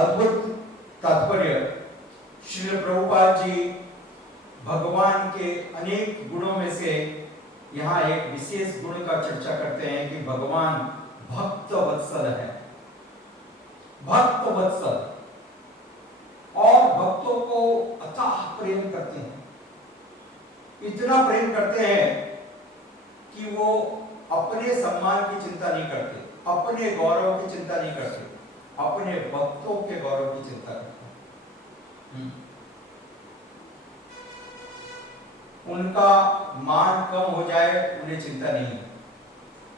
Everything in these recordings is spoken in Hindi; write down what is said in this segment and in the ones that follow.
अद्भुत तात्पर्य। श्रील प्रभुपाद जी भगवान के अनेक गुणों में से यहाँ एक विशेष गुण का चर्चा करते हैं कि भगवान भक्त वत्सल है। भक्त वत्सल, और भक्तों को अथाह प्रेम करते हैं। इतना प्रेम करते हैं कि वो अपने सम्मान की चिंता नहीं करते, अपने गौरव की चिंता नहीं करते, अपने भक्तों के गौरव की चिंता करते हैं। उनका मान कम हो जाए उन्हें चिंता नहीं है,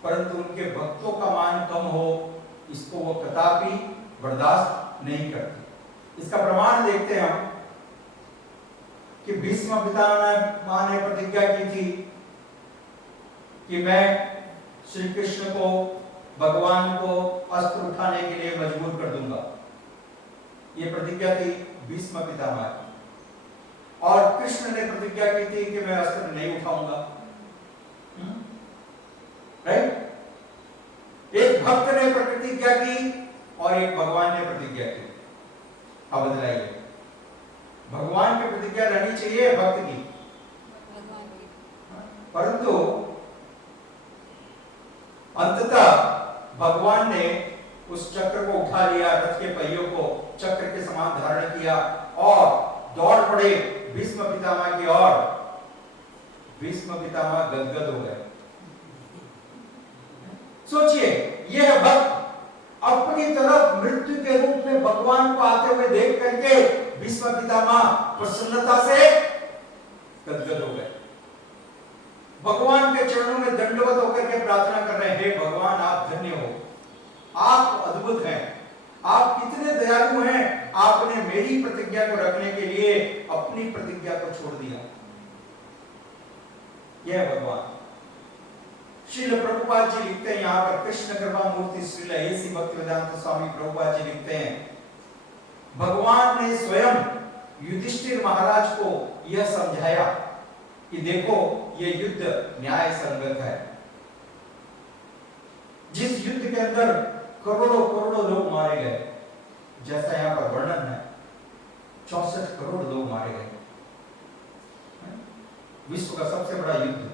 परंतु उनके भक्तों का मान कम हो इसको वो कदापि बर्दाश्त नहीं करते। इसका प्रमाण देखते हैं हम कि भीष्म पितामह ने प्रतिज्ञा की थी कि मैं श्री कृष्ण को, भगवान को अस्त्र उठाने के लिए मजबूर कर दूंगा। ये प्रतिज्ञा थी भीष्म पितामह की। और कृष्ण ने प्रतिज्ञा की थी कि मैं अस्त्र नहीं उठाऊंगा। राइट? एक भक्त ने प्रतिज्ञा की और एक भगवान ने प्रतिज्ञा की। अब बदलाइए, भगवान की प्रतिज्ञा रहनी चाहिए भक्त की, परंतु अंततः भगवान ने उस चक्र को उठा लिया, रथ के पहियों को चक्र के समान धारण किया और दौड़ पड़े भीष्म पितामह की ओर। भीष्म पितामह गदगद हो गए। सोचिए, यह भक्त अपनी तरफ मृत्यु के रूप में भगवान को आते हुए देख करके भीष्म पितामह प्रसन्नता से गदगद हो गए। भगवान के चरणों में दंडवत होकर के प्रार्थना कर रहे हैं, हे भगवान आप धन्य हो, आप अद्भुत हैं, आप कितने दयालु हैं, आपने मेरी प्रतिज्ञा को रखने के लिए अपनी प्रतिज्ञा को छोड़ दिया। यह भगवान। श्रील प्रभुपाद जी लिखते हैं यहाँ पर, कृष्ण कृपा मूर्ति श्रील ऐसी भक्तिवेदांत स्वामी प्रभुपाद जी लिखते हैं, भगवान ने स्वयं युधिष्ठिर महाराज को यह समझाया कि देखो यह युद्ध न्याय संगत है। जिस युद्ध के अंदर करोड़ों करोड़ों लोग मारे गए, जैसा यहाँ पर वर्णन है, 64 करोड़ लोग मारे गए, विश्व का सबसे बड़ा युद्ध,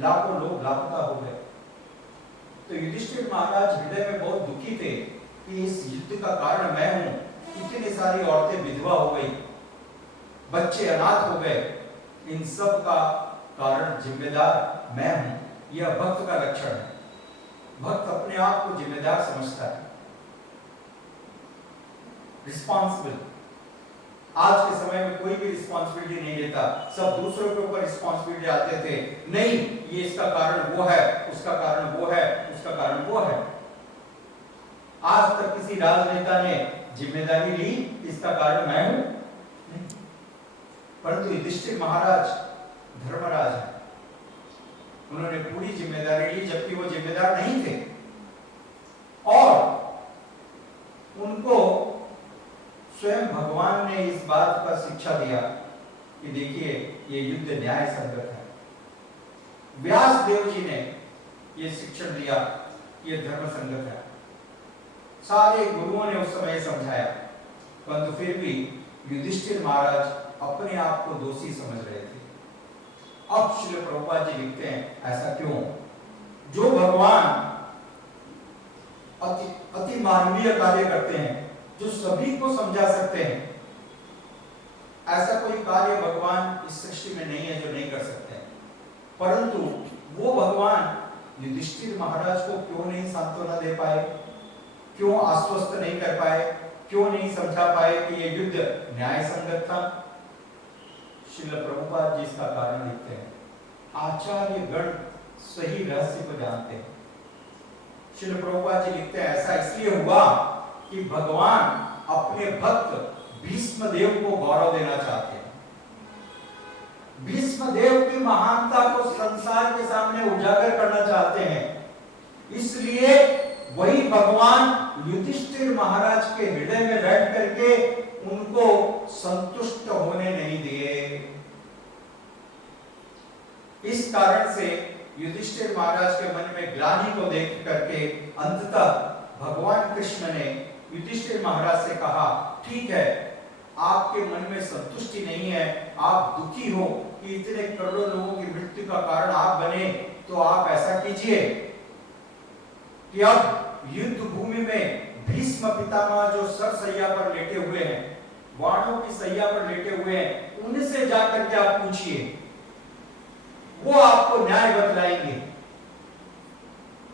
लाखों लोग लापता हो गए। तो युधिष्ठिर महाराज हृदय में बहुत दुखी थे कि इस युद्ध का कारण मैं हूं, इतनी सारी औरतें विधवा हो गई, बच्चे अनाथ हो गए, इन सब का कारण जिम्मेदार मैं हूं। यह भक्त का लक्षण है। भक्त अपने आप को जिम्मेदार समझता है, रिस्पॉन्सिबल। आज के समय में कोई भी रिस्पॉन्सिबिलिटी नहीं लेता, सब दूसरों के ऊपर रिस्पॉन्सिबिलिटी आते थे। नहीं, ये इसका कारण वो है, उसका कारण वो है, उसका कारण वो है। आज तक किसी राजनेता ने जिम्मेदारी ली, इसका कारण मैं हूं? नहीं। परंतु युधिष्ठिर महाराज धर्मराज है, उन्होंने पूरी जिम्मेदारी ली जबकि वो जिम्मेदार नहीं थे। और उनको स्वयं भगवान ने इस बात का शिक्षा दिया कि देखिए ये युद्ध न्याय संगत है। व्यास देव जी ने ये शिक्षण दिया, ये धर्म संगत है। सारे गुरुओं ने उस समय समझाया, परंतु फिर भी युधिष्ठिर महाराज अपने आप को दोषी समझ रहे थे। अब श्रील प्रभुपाद जी लिखते हैं, ऐसा क्यों? जो भगवान अति मानवीय कार्य करते हैं, जो सभी को समझा सकते हैं, ऐसा कोई कार्य भगवान इस सृष्टि में नहीं है जो नहीं कर सकते हैं। परंतु वो भगवान युधिष्ठिर महाराज को क्यों नहीं सांत्वना दे पाए, क्यों आश्वस्त नहीं कर पाए, क्यों नहीं समझा पाए कि ये युद्ध न्याय संगत था? श्रील प्रभुपाद जी इसका कारण लिखते हैं, आचार्य गण सही रहस्य को जानते हैं। श्रील प्रभुपाद जी लिखते हैं, ऐसा इसलिए हुआ कि भगवान अपने भक्त भीष्म देव को गौरव देना चाहते हैं। भीष्म देव की महानता को संसार के सामने उजागर करना चाहते हैं। इसलिए वही भगवान युधिष्ठिर महाराज के हृदय में बैठ करके उनको संतुष्ट होने नहीं दिए। इस कारण से युधिष्ठिर महाराज के मन में ग्लानि को देख करके अंततः भगवान कृष्ण ने युधिष्ठिर महाराज से कहा, ठीक है, आपके मन में संतुष्टि नहीं है, आप दुखी हो कि इतने करोड़ों लोगों की मृत्यु का कारण आप बने, तो आप ऐसा कीजिए कि अब युद्ध भूमि में भीष्म पितामह जो सरसैया पर लेटे हुए हैं, वाणों की सैया पर लेटे हुए हैं, उनसे जाकर के आप पूछिए, वो आपको न्याय बतलाएंगे,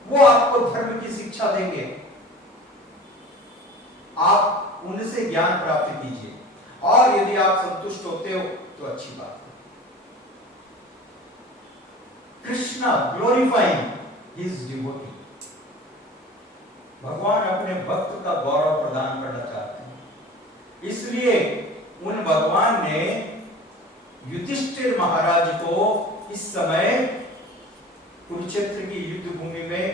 वो आपको धर्म की शिक्षा देंगे, आप उनसे ज्ञान प्राप्त कीजिए, और यदि आप संतुष्ट होते हो तो अच्छी बात है। कृष्णा ग्लोरीफाइंग हिज डिवोटी, भगवान अपने भक्त का गौरव प्रदान करना चाहते हैं, इसलिए उन भगवान ने युधिष्ठिर महाराज को इस समय कुरुक्षेत्र की युद्ध भूमि में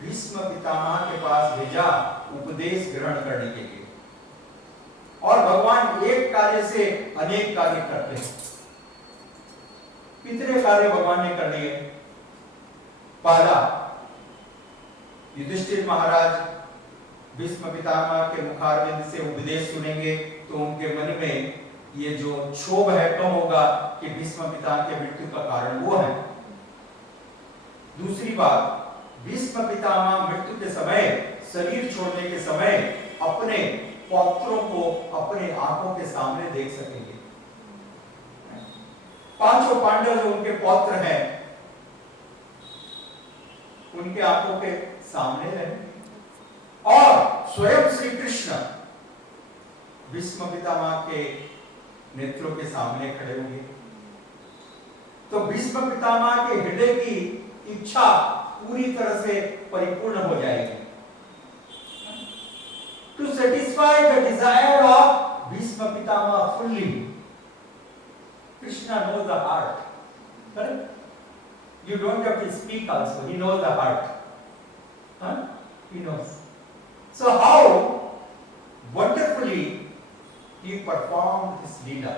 भीष्म पितामह के पास भेजा उपदेश ग्रहण करने के लिए। और भगवान एक कार्य से अनेक कार्य करते हैं। कितने कार्य भगवान ने कर लिए? पहला, युधिष्ठिर महाराज भीष्म पितामह के मुखारविंद से उपदेश सुनेंगे तो उनके मन में ये जो क्षोभ है कम होगा कि भीष्म पितामह के मृत्यु का कारण वो है। दूसरी बात, भीष्म पितामह मृत्यु के समय, शरीर छोड़ने के समय अपने पौत्रों को अपने आंखों के सामने देख सकेंगे। पांचों पांडव जो उनके पौत्र हैं, उनके आंखों के सामने रहेंगे, और स्वयं श्री कृष्ण भीष्म पितामह के नेत्रों के सामने खड़े होंगे। तो भीष्म पितामह के हृदय की इच्छा पूरी तरह से परिपूर्ण हो जाएगी। To satisfy the desire of Bhishma Pitamaha fully, Krishna knows the heart. Correct? You don't have to speak also. He knows the heart. Huh? He knows. So how wonderfully he performed his leela.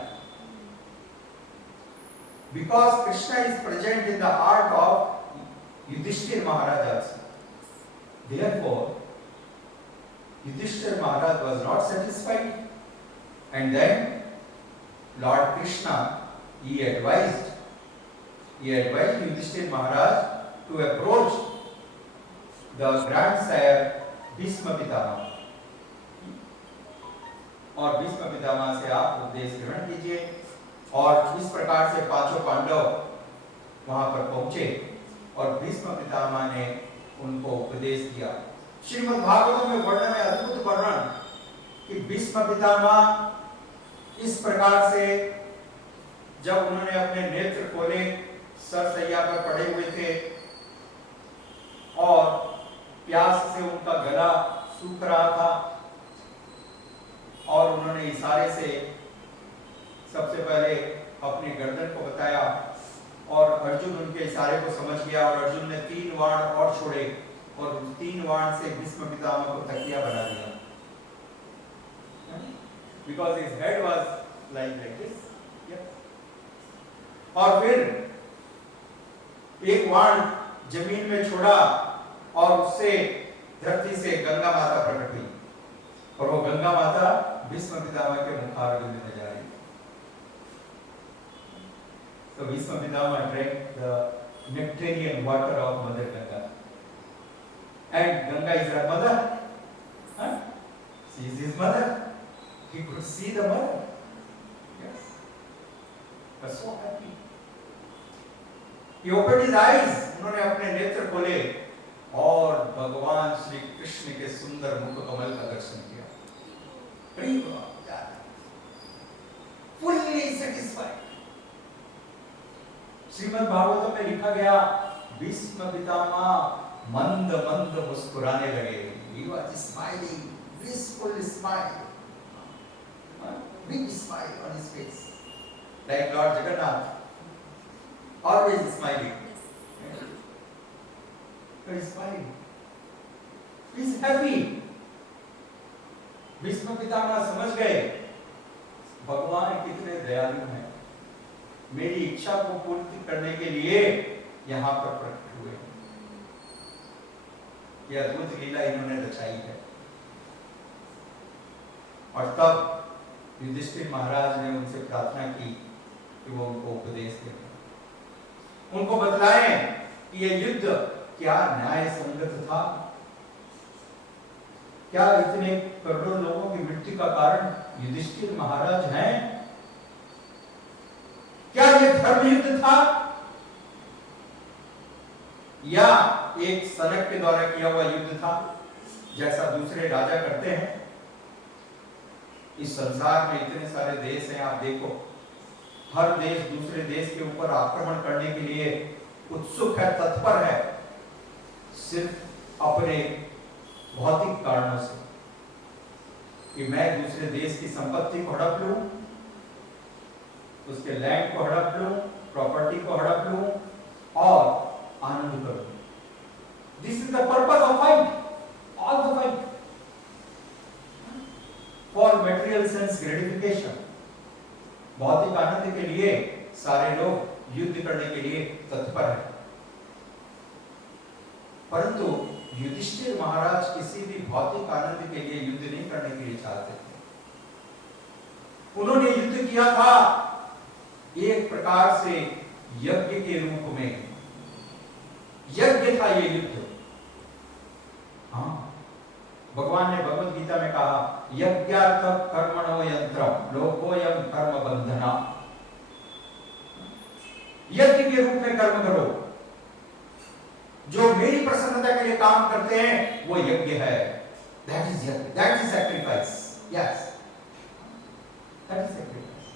Because Krishna is present in the heart of Yudhishthira Maharaj also. Therefore, Yudhishthira Maharaj was not satisfied, and then Lord Krishna, he advised Yudhishthira Maharaj to approach the grandsire Bhishma Pitamaha, और भीष्म पितामह से आप उपदेश ग्रहण कीजिए। और इस प्रकार से पांचों पांडव वहां पर पहुंचे और भीष्म पितामह ने उनको उपदेश दिया। श्रीमद् भागवत में वर्णन है, अद्भुत वर्णन, कि भीष्म पितामह इस प्रकार से जब उन्होंने अपने नेत्र खोले, सरसैया पर पड़े हुए थे और प्यास से उनका गला सूख रहा था, और उन्होंने इशारे से सबसे पहले अपनी गर्दन को बताया, और अर्जुन उनके इशारे को समझ गया, और अर्जुन ने 3 बाण और छोड़े, और 3 बाण से भीष्म पितामह को तकिया बना दिया। Because his head was lying like this. और फिर एक बाण जमीन में छोड़ा, और उससे धरती से गंगा माता प्रकट हुई, और वो गंगा माता भीष्म पितामह के मुखारविंद में जा रही। So Bhishma Pitamaha drank the nectarian water of Mother Ganga, and Ganga is her mother. Huh? She is his mother. He could see the mother. Yes, he was so happy. He opened his eyes. उन्होंने अपने नेत्र खोले और भगवान श्री कृष्ण के सुंदर मुख कमल का दर्शन किया। Fully satisfied. श्रीमद् भागवत में लिखा गया, भीष्म पितामह मंद मंद मुस्कुराने लगे। He was smiling, blissful smile, big smile on his face, like Lord Jagannath, always smiling. He is smiling. He is happy. Bhishma Pitamah समझ गए भगवान कितने दयालु हैं, मेरी इच्छा को पूर्ति करने के लिए यहाँ पर प्रकट हुए। यह अद्भुत लीला इन्होंने रचाई है। और तब युधिष्ठिर महाराज ने उनसे प्रार्थना की कि वो उनको उपदेश दें, उनको बतलाएं कि ये युद्ध क्या न्याय संगत था, क्या इतने करोड़ों लोगों की मृत्यु का कारण युधिष्ठिर महाराज हैं, क्या ये धर्म युद्ध था या एक सनक के द्वारा किया हुआ युद्ध था जैसा दूसरे राजा करते हैं। इस संसार में इतने सारे देश हैं, आप देखो हर देश दूसरे देश के ऊपर आक्रमण करने के लिए उत्सुक है, तत्पर है, सिर्फ अपने भौतिक कारणों से कि मैं दूसरे देश की संपत्ति को हड़प लूं, उसके लैंड को हड़प लूं, प्रॉपर्टी को हड़प लूं और आनंद करूं। This is the purpose of fight, all the fight for material sense gratification. भौतिक आनंद के लिए सारे लोग युद्ध करने के लिए तत्पर हैं, परंतु युधिष्ठिर महाराज किसी भी भौतिक आनंद के लिए युद्ध नहीं करने के लिए चाहते थे। उन्होंने युद्ध किया था एक प्रकार से यज्ञ के रूप में, यज्ञ था ये युद्ध। हाँ, भगवान ने भगवत गीता में कहा यज्ञार्थ कर्मणो यंत्रम लोकोयम कर्म बंधना। यज्ञ के रूप में कर्म करो, जो मेरी प्रसन्नता के लिए काम करते हैं वो यज्ञ है। दैट इज यज्ञ, that is sacrifice, yes that is sacrifice.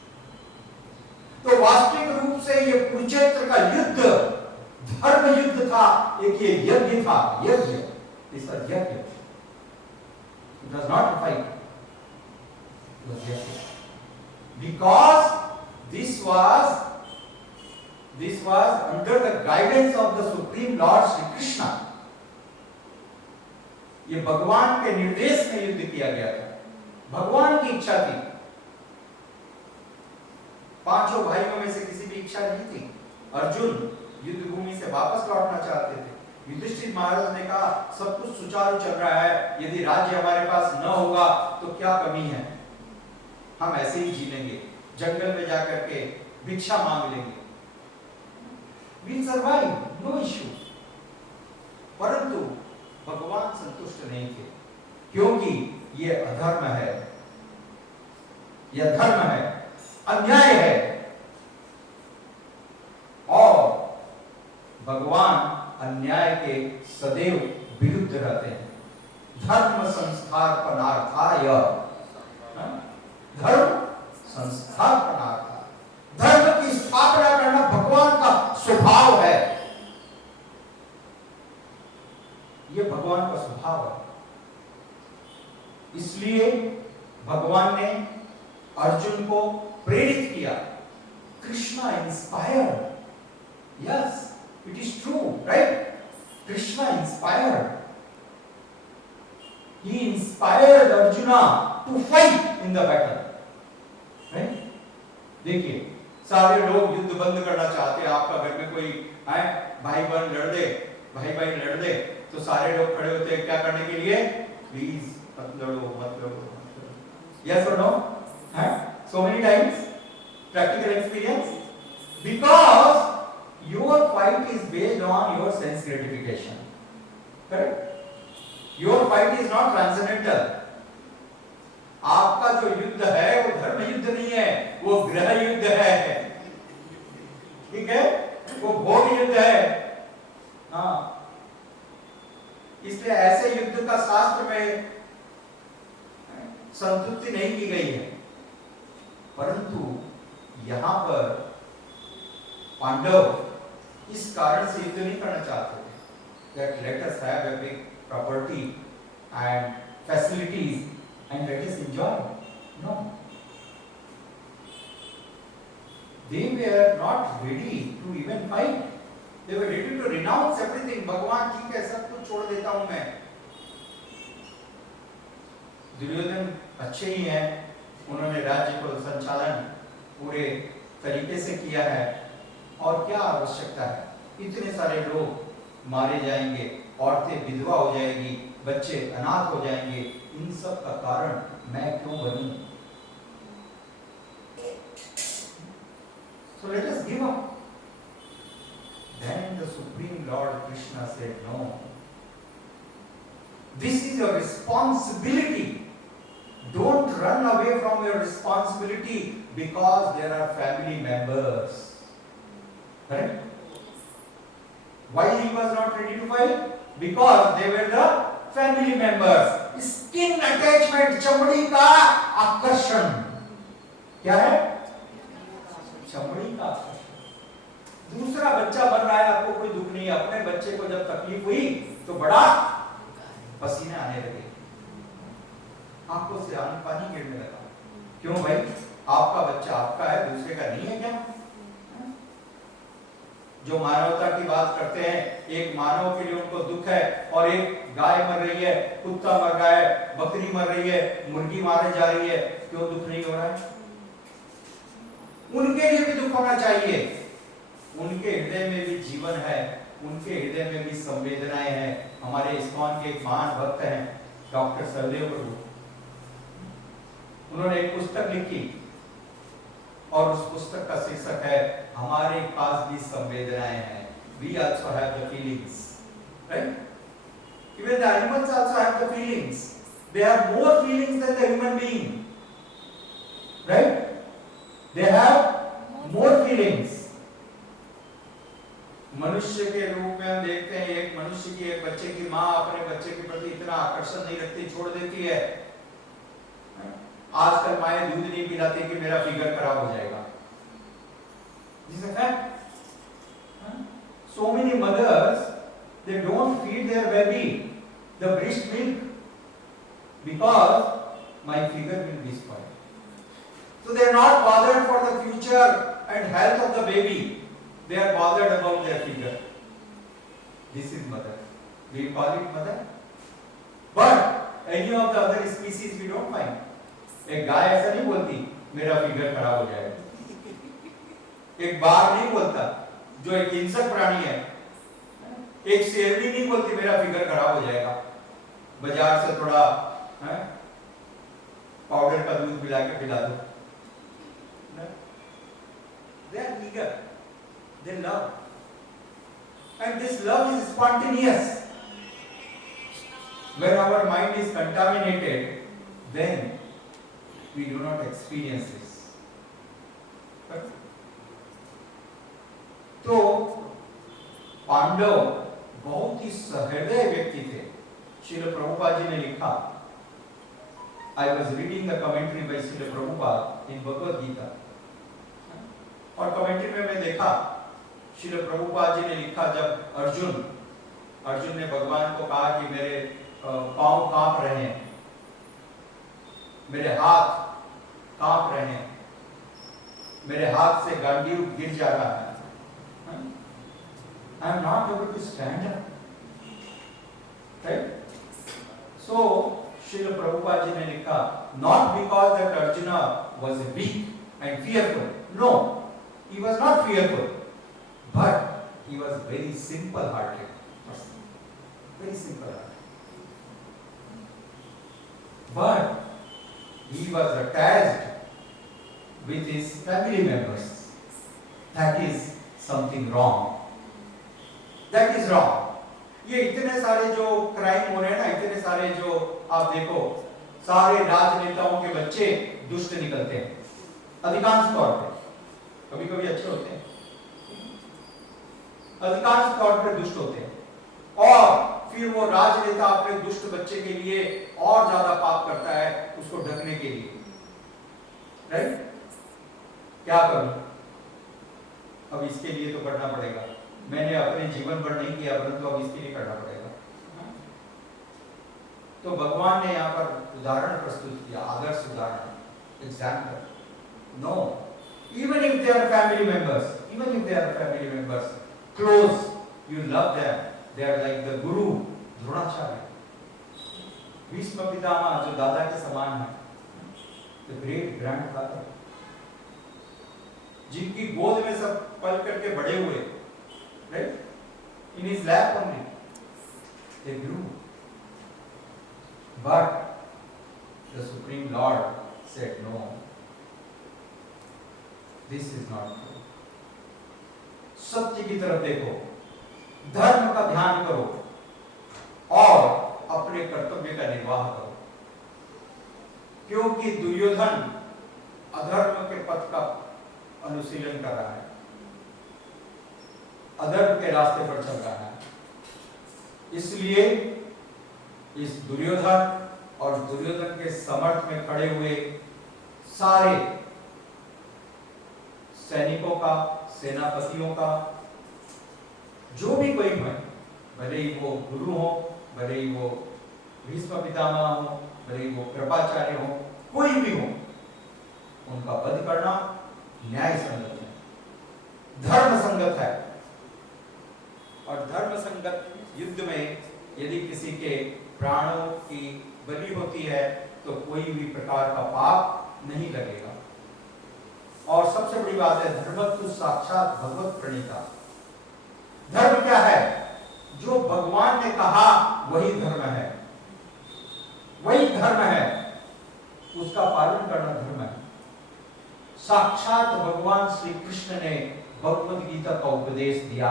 तो वास्तविक रूप से ये कुरुक्षेत्र का युद्ध धर्म युद्ध था, एक ये यज्ञ था, यज्ञ, इस यज्ञ। It was not a fight, it was yajna, because this was under the guidance of the Supreme Lord Shri Krishna। ये भगवान के निर्देश में युद्ध किया गया था, भगवान की इच्छा थी। पांचों भाइयों में से किसी भी इच्छा नहीं थी। अर्जुन युद्ध भूमि से वापस लौटना चाहते थे। युधिष्ठिर महाराज ने कहा सब कुछ सुचारू चल रहा है, यदि राज्य हमारे पास न होगा तो क्या कमी है, हम ऐसे ही जी लेंगे, जंगल में जाकर के भिक्षा मांग लेंगे, we'll survive, no issue। परंतु भगवान संतुष्ट नहीं थे, क्योंकि ये अधर्म है, यह धर्म है, अन्याय है, और भगवान अन्याय के सदैव विरुद्ध रहते हैं। धर्म संस्थापनार्थाय, धर्म संस्थापनार्थाय, धर्म की स्थापना करना भगवान का स्वभाव है, यह भगवान का स्वभाव है। इसलिए भगवान ने अर्जुन को प्रेरित किया। Krishna inspired, yes it is true, right? Krishna inspired, he inspired Arjuna to fight in the battle, right? देखिए सारे लोग युद्ध बंद करना चाहते हैं। आपका घर में कोई आए, भाई बहन लड़ दे, भाई भाई लड़ दे, तो सारे लोग खड़े होते हैं क्या करने के लिए? प्लीज मत लड़ो, मत लड़ो। Yes or no? So many times practical experience, because your fight is based on your sense gratification, correct? Your fight is not transcendental। आपका जो युद्ध है वो धर्म युद्ध नहीं है, वो ग्रह युद्ध है, ठीक है, वो भोग युद्ध है। हाँ, इसलिए ऐसे युद्ध का शास्त्र में संतुष्टि नहीं की गई है, परंतु यहां पर पांडव इस कारण से युद्ध नहीं करना चाहते थे, that let us have a big property and facilities and let us enjoy। No, they were not ready to even fight, they were ready to renounce everything। भगवान ठीक है, सब कुछ छोड़ देता हूं मैं। दुर्योधन अच्छे ही हैं, उन्होंने राज्य को संचालन पूरे तरीके से किया है, और क्या आवश्यकता है, इतने सारे लोग मारे जाएंगे, औरतें विधवा हो जाएंगी, बच्चे अनाथ हो जाएंगे, इन सब का कारण मैं क्यों बनूं? So let us give up. Then the Supreme Lord Krishna said, no. This is your responsibility. Don't run away from your responsibility because there are family members. Correct? Why he was not ready to fight? Because they were the family members. Skin attachment, चमड़ी का आकर्षण. क्या है? चमड़ी का आकर्षण. दूसरा बच्चा बन रहा है, आपको कोई दुख नहीं है. अपने बच्चे को जब तकलीफ हुई तो बड़ा पसीने आने लगे, आंखों से आंख पानी गिरने लगा. क्यों भाई? आपका बच्चा आपका है, दूसरे का नहीं है क्या? जो मानवता की बात करते हैं, एक मानव के लिए उनको दुख है, और एक गाय मर रही है, कुत्ता मर रहा है, बकरी मर रही है, मुर्गी मारे जा रही है, क्यों दुख नहीं हो रहा है? उनके लिए भी दुख होना चाहिए. उनके हृदय में भी जीवन है, उनके हृदय में भी संवेदनाएं हैं. हमारे इस्कॉन के एक महान भक्त हैं डॉक्टर सरदेव प्रभु, उन्होंने एक पुस्तक लिखी और उस पुस्तक का शीर्षक है हमारे पास भी संवेदनाएं हैं. We also have the feelings, right? Even the animals also have the feelings. They have more feelings than the human being, right? They have more feelings. मनुष्य के रूप में हम देखते हैं, एक मनुष्य की, एक बच्चे की माँ अपने बच्चे के प्रति इतना आकर्षण नहीं रखती, छोड़ देती है. आजकल माएं दूध नहीं पिलाती कि मेरा फिगर खराब हो जाएगा. This is a fact. So many mothers, they don't feed their baby the breast milk because my figure will be spoiled. So they are not bothered for the future and health of the baby. They are bothered about their figure. This is mother. We call it mother. But any of the other species we don't find. एक गाय ऐसा नहीं बोलती मेरा फिगर खराब हो जाएगा. एक बाघ नहीं बोलता, जो एक हिंसक प्राणी है. एक शेरनी नहीं बोलती मेरा फिगर खराब हो जाएगा, बाजार से थोड़ा पाउडर का दूध मिला के पिला दो. They are eager. They love. And this love is spontaneous. When our mind is contaminated, then we do not experience this. तो पांडव बहुत ही सहृदय व्यक्ति थे. श्रील प्रभुपाद जी ने लिखा, I was reading the commentary by Srila Prabhupada in Bhagavad Gita, और कमेंट्री में मैं देखा श्रील प्रभुपाद जी ने लिखा, जब अर्जुन ने भगवान को कहा कि मेरे पांव कांप रहे हैं, मेरे हाथ कांप रहे हैं, मेरे हाथ से गांडीव गिर जा रहा है, I am not able to stand up. Right? So Srila Prabhupada ji ने लिखा, not because that Arjuna was weak and fearful. No, he was not fearful, but he was very simple-hearted person. Very simple-hearted. But he was attached with his family members. That is something wrong. That is wrong. ये इतने सारे जो क्राइम हो रहे हैं ना, इतने सारे जो आप देखो, सारे राजनेताओं के बच्चे दुष्ट निकलते हैं अधिकांश तौर पे. कभी कभी अच्छे होते हैं, अधिकांश तौर पे दुष्ट होते हैं. और फिर वो राजनेता अपने दुष्ट बच्चे के लिए और ज्यादा पाप करता है, उसको ढकने के लिए. राइट? क्या करूं? अब इसके लिए तो करना पड़ेगा. मैंने अपने जीवन भर नहीं किया, परंतु अब इसके लिए करना पड़ेगा. तो भगवान ने यहाँ पर उदाहरण प्रस्तुत किया, आदर्श उदाहरण, example. No, even if they are family members, close, you love them, they are like the guru, Dronacharya, Bhishma Pitamah जो दादा के समान है, the great grandfather, जिनकी गोद में सब पल करके बड़े हुए, right? In his lap only, they grew. But The Supreme Lord said, no, this is not true. सत्य की तरफ देखो, धर्म का ध्यान करो और अपने कर्तव्य का निर्वाह करो, क्योंकि दुर्योधन अधर्म के पथ का अनुशीलन कर रहा है, अधर्म के रास्ते पर चल रहा है। इसलिए इस दुर्योधन और दुर्योधन के समर्थ में खड़े हुए सारे सैनिकों का, सेनापतियों का, जो भी कोई है, भले ही वो गुरु हो, भले ही वो भीष्म पितामह हो, भले ही वो कृपाचार्य हो, कोई भी हो, उनका वध करना न्याय संगत है, धर्म संगत है। और धर्म संगत युद्ध में यदि किसी के प्राणों की बलि होती है तो कोई भी प्रकार का पाप नहीं लगेगा। और सबसे बड़ी बात है, धर्मत्व साक्षात भगवत प्रणीता। धर्म क्या है? जो भगवान ने कहा वही धर्म है, वही धर्म है, उसका पालन करना धर्म है। साक्षात भगवान श्री कृष्ण ने भगवद गीता का उपदेश दिया।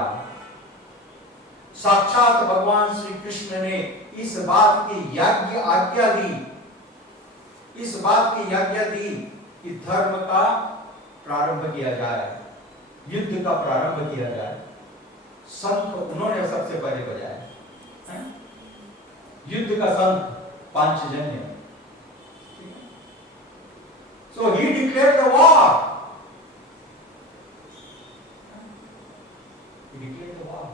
साक्षात भगवान श्री कृष्ण ने इस बात की आज्ञा दी, इस बात की आज्ञा दी कि धर्म का प्रारंभ किया जाए, युद्ध का प्रारंभ किया जाए। शंख उन्होंने सबसे पहले बजाया, युद्ध का शंख Panchajanya. So he declared the war. He declared the war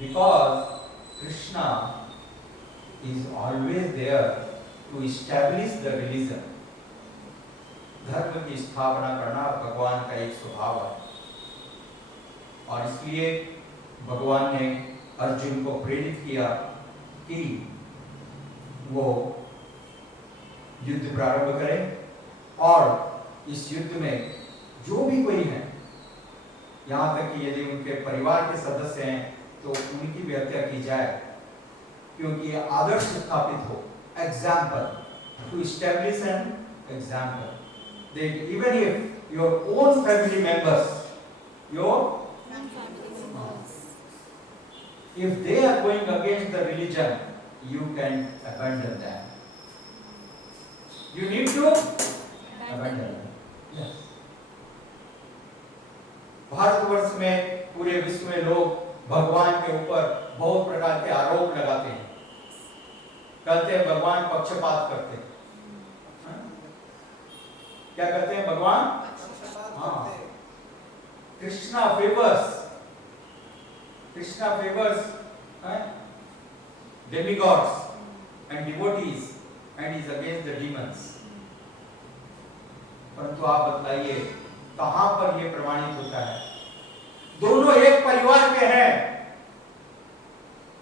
because Krishna is always there to establish the religion. धर्म की स्थापना करना भगवान का एक स्वभाव है, और इसलिए भगवान ने अर्जुन को प्रेरित किया कि वो युद्ध प्रारंभ करें, और इस युद्ध में जो भी कोई है, यहाँ तक कि यदि उनके परिवार के सदस्य हैं तो उनकी भी हत्या की जाए, क्योंकि आदर्श स्थापित हो, example, to establish an example that even if your own family members, if they are going against the religion, you can abandon them. You need to abandon them. Yes. Bharatvarsh में, पूरे विश्व में लोग भगवान के ऊपर बहुत प्रकार के आरोप लगाते हैं, कहते हैं भगवान पक्षपात करते हैं। क्या कहते हैं? भगवान Krishna favours demigods and devotees and is against the demons. परंतु आप बताइए कहां पर यह प्रमाणित होता है? दोनों एक परिवार के हैं,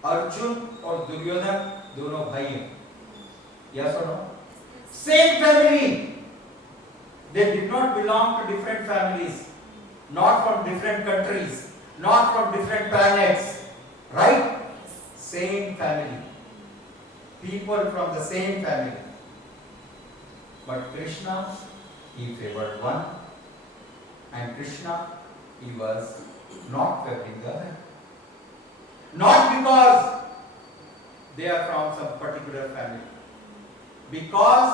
अर्जुन और दुर्योधन दोनों भाई हैं। यस और no? Same family. They did not belong to different families, not from different countries, not from different planets, right? Same family, people from the same family. But Krishna, he favored one, and Krishna, he was not favoring the other. Not because they are from some particular family, because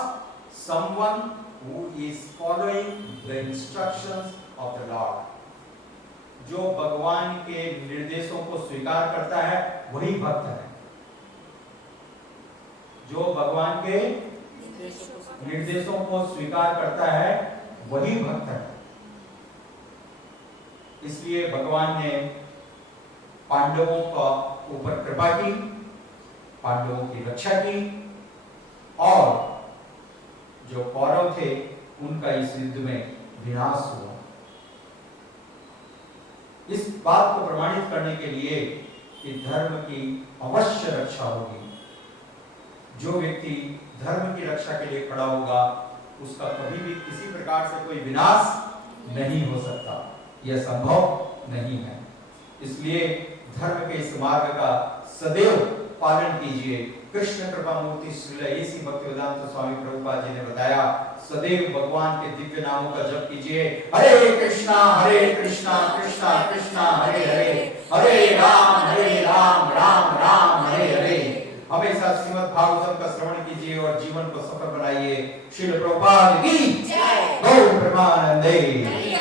someone who is following the instructions of the Lord. जो भगवान के निर्देशों को स्वीकार करता है वही भक्त है। जो भगवान के निर्देशों को स्वीकार करता है वही भक्त है। इसलिए भगवान ने पांडवों का ऊपर कृपा की, पांडवों की रक्षा की, और जो कौरव थे उनका इस युद्ध में विनाश हुआ। इस बात को प्रमाणित करने के लिए कि धर्म की अवश्य रक्षा होगी। जो व्यक्ति धर्म की रक्षा के लिए खड़ा होगा उसका कभी भी किसी प्रकार से कोई विनाश नहीं हो सकता, यह संभव नहीं है। इसलिए धर्म के इस मार्ग का सदैव पालन कीजिए कृष्ण कृपा मूर्ति श्रील एसी भक्तिवेदांत स्वामी प्रभुपाद जी ने बताया, सदैव भगवान के दिव्य नामों का जप कीजिए। हरे कृष्णा कृष्णा कृष्णा हरे हरे, हरे राम राम राम हरे हरे। हमेशा श्रीमद् भागवतम का श्रवण कीजिए और जीवन को सफल बनाइए। श्रील प्रभुपाद की जय। गौर प्रेमानंदे।